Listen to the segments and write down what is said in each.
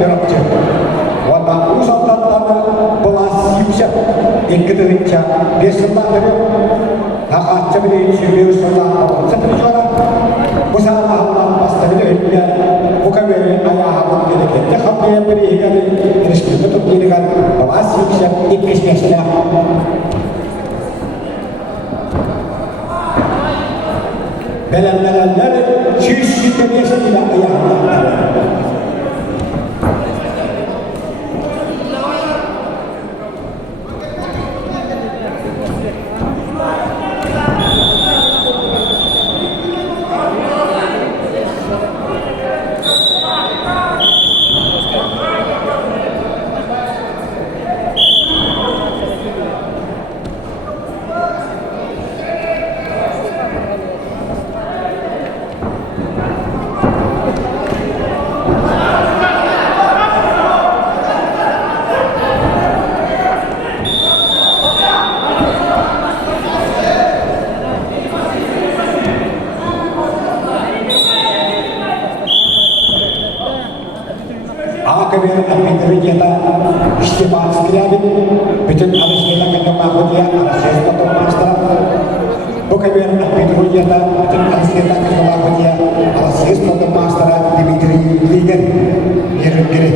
jarapcı. Vatan uzattanları belas yüksek. İlkidince bir sınırları takatça bile içiriyor sınırları. Sıkıntı bu saat Allah'ın bastırı önünde bu kadar ayağa alıp gerekirdi. Kapıya bir ihgali ilişkili tutup geligen belas yüksek ilk kişiler. Belenler şişlikte geçtiğiyle ayağlar. Akabir Al-Fitri kita istimewa sekali betul harus kita kenapa dia harus kita master Akabir Al-Fitri kita betul harus kita kenapa dia harus kita master Dimitri Ligan kira-kira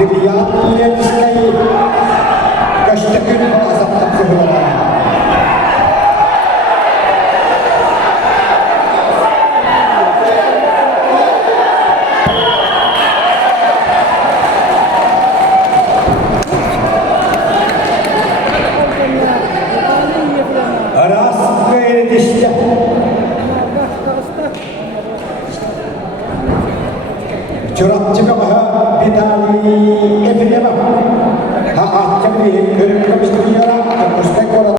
Adrian Lenski Kashtagin azab takfirullah Aras ve iletişte